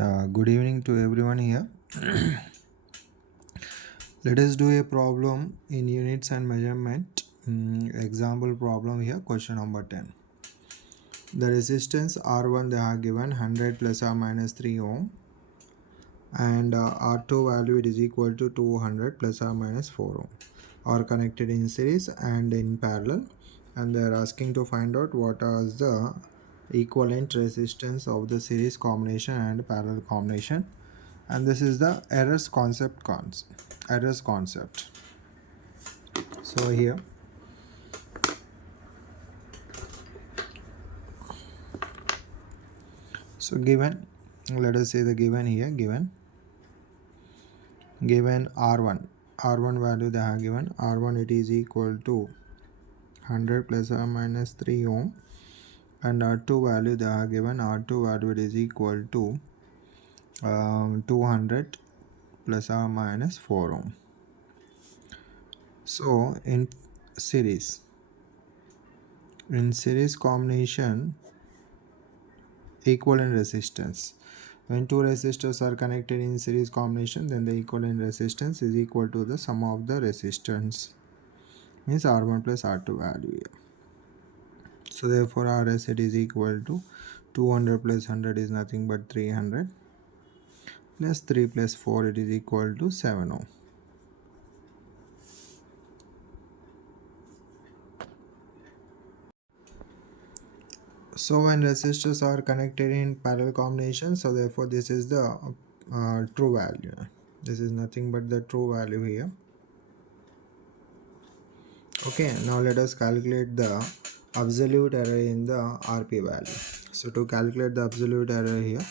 Good evening to everyone here. Let us do a problem in units and measurement. Example problem here, question number 10. The resistance R1 they have given 100 plus or minus 3 ohm, and R2 value it is equal to 200 plus or minus 4 ohm, are connected in series and in parallel, and they are asking to find out what is the equivalent resistance of the series combination and parallel combination. And this is the errors concept. So here, so given, let us say the given here, given r1 value they have given. R1 it is equal to 100 plus or minus 3 ohm, and R2 value they have given. R2 value it is equal to 200 plus or minus 4 ohm. So in series combination, equivalent resistance, when two resistors are connected in series combination, then the equivalent resistance is equal to the sum of the resistance, means R1 plus R2 value here. So therefore RS it is equal to 200 plus 100 is nothing but 300, plus 3 plus 4 it is equal to 7 ohm. So when resistors are connected in parallel combination, so therefore this is the true value. This is nothing but the true value here. Okay, now let us calculate the absolute error in the RP value. So to calculate the absolute error here,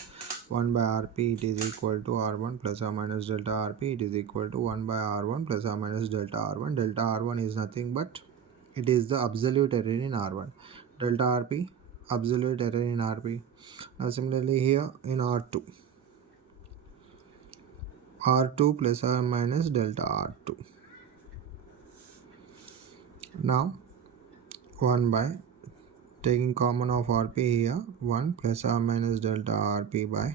1 by RP it is equal to R1 plus or minus delta RP, it is equal to 1 by R1 plus or minus delta R1. Delta R1 is nothing but it is the absolute error in R1. Delta RP, absolute error in RP. Now similarly here in R2, R2 plus or minus delta R2. Now 1 by taking common of RP here, 1 plus or minus delta RP by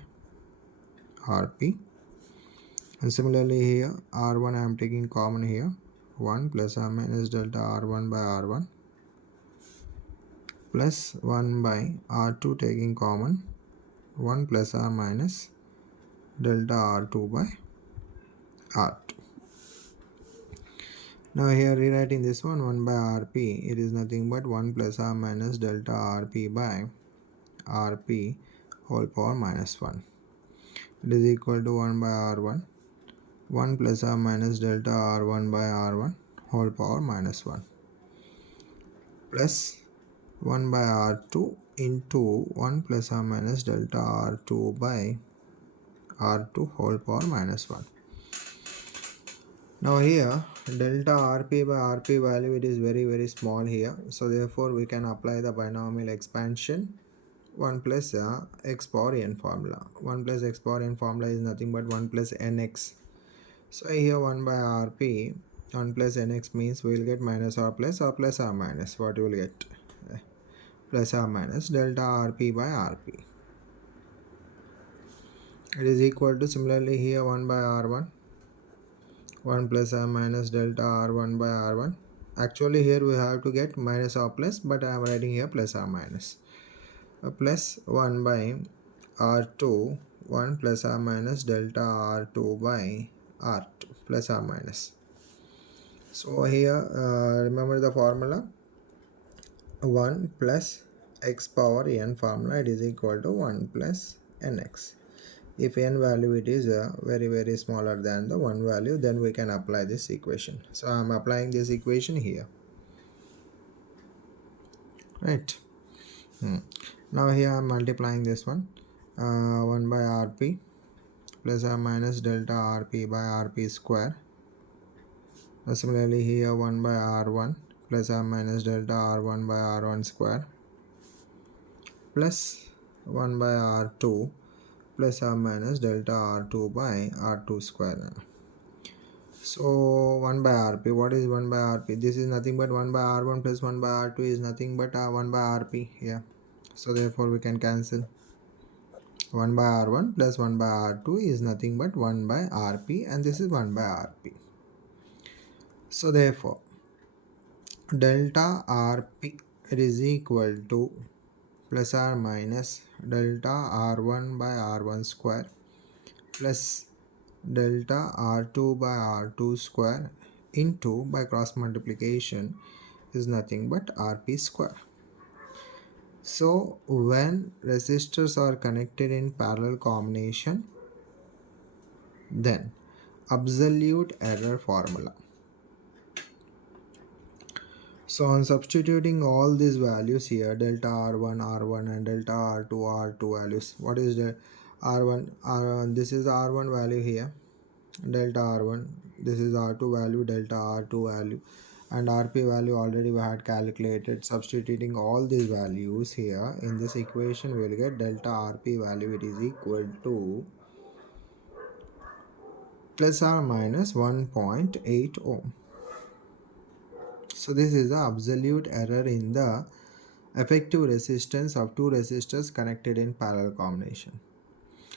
RP, and similarly here R1 I am taking common here, 1 plus or minus delta R1 by R1, plus 1 by R2 taking common, 1 plus or minus delta R2 by R2. Now here rewriting this one by RP, it is nothing but 1 plus or minus delta RP by RP whole power minus 1. It is equal to 1 by R1, 1 plus or minus delta R1 by R1 whole power minus 1, plus 1 by R2 into 1 plus or minus delta R2 by R2 whole power minus 1. Now here delta RP by RP value it is very small here, so therefore we can apply the binomial expansion 1 plus x power n formula. 1 plus x power n formula is nothing but 1 plus nx. So here 1 by RP, 1 plus nx means we will get minus or plus or minus. What you will get? Plus or minus delta RP by RP. It is equal to similarly here 1 by R1, 1 plus or minus delta R1 by R1. Actually here we have to get minus or plus, but I am writing here plus or minus. Plus 1 by R2, 1 plus or minus delta R2 by R2 plus or minus. So here remember the formula, 1 plus x power n formula, it is equal to 1 plus nx. If n value it is very smaller than the 1 value, then we can apply this equation. So I am applying this equation here, right? Now here I am multiplying this one, 1 by RP plus or minus delta RP by RP square. Similarly here 1 by R1 plus or minus delta R1 by R1 square, plus 1 by R2 plus or minus delta R2 by R2 square. So 1 by RP, what is 1 by RP? This is nothing but 1 by R1 plus 1 by R2 is nothing but 1 by RP here. So therefore we can cancel 1 by R1 plus 1 by R2 is nothing but 1 by Rp, and this is 1 by Rp. So therefore delta Rp it is equal to plus or minus delta R1 by R1 square plus delta R2 by R2 square into, by cross multiplication, is nothing but Rp square. So when resistors are connected in parallel combination, then absolute error formula. So on substituting all these values here, delta R1 R1 and delta R2 R2 values, what is the R1 R1, this is the R1 value here, delta R1, this is R2 value, delta R2 value, and Rp value already we had calculated. Substituting all these values here in this equation, we will get delta Rp value, it is equal to plus or minus 1.8 ohm. So this is the absolute error in the effective resistance of two resistors connected in parallel combination.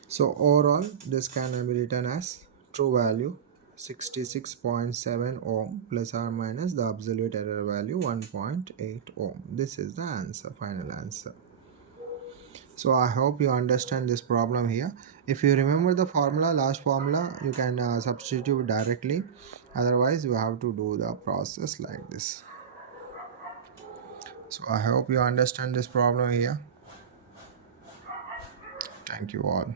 So overall this can be written as true value 66.7 ohm plus or minus the absolute error value 1.8 ohm. This is the answer, final answer. So I hope you understand this problem here. If you remember the formula, last formula, you can substitute directly. Otherwise you have to do the process like this. So I hope you understand this problem here. Thank you all.